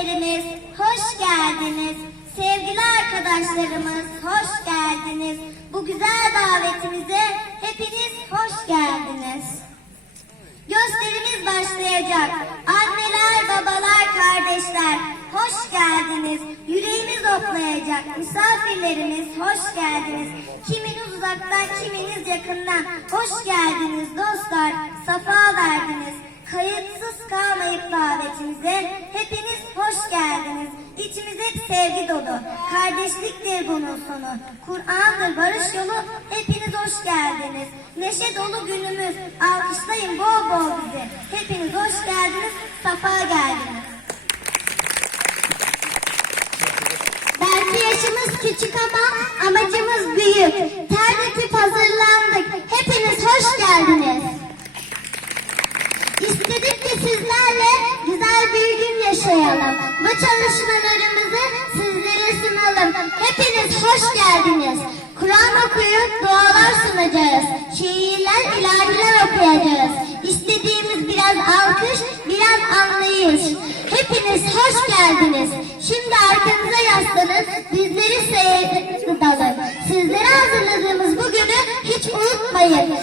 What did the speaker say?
velilerimiz hoş geldiniz. Sevgili arkadaşlarımız hoş geldiniz. Bu güzel davetimize hepiniz hoş geldiniz. Gösterimiz başlayacak. Anneler, babalar, kardeşler hoş geldiniz. Yüreğimiz oklayacak. Misafirlerimiz hoş geldiniz. Kiminiz uzaktan, kiminiz yakından. Hoş geldiniz dostlar. Safa kalmayıp davetimize hepiniz hoş geldiniz. İçimiz hep sevgi dolu. Kardeşliktir bunun sonu. Kur'an'dır barış yolu. Hepiniz hoş geldiniz. Neşe dolu günümüz. Alkışlayın bol bol bizi. Hepiniz hoş geldiniz. Safa geldiniz. Belki yaşımız küçük ama amacımız büyük. Terletip hazırlandık. Hepiniz hoş geldiniz. İstedik ki sizlerle güzel bir gün yaşayalım. Bu çalışmalarımızı sizlere sunalım. Hepiniz hoş geldiniz. Kur'an okuyup dualar sunacağız. Şiirler, ilahiler okuyacağız. İstediğimiz biraz alkış, biraz anlayış. Hepiniz hoş geldiniz. Şimdi arkanıza yaslanın, bizleri seyredin. Sizlere hazırladığımız bugünü hiç unutmayın.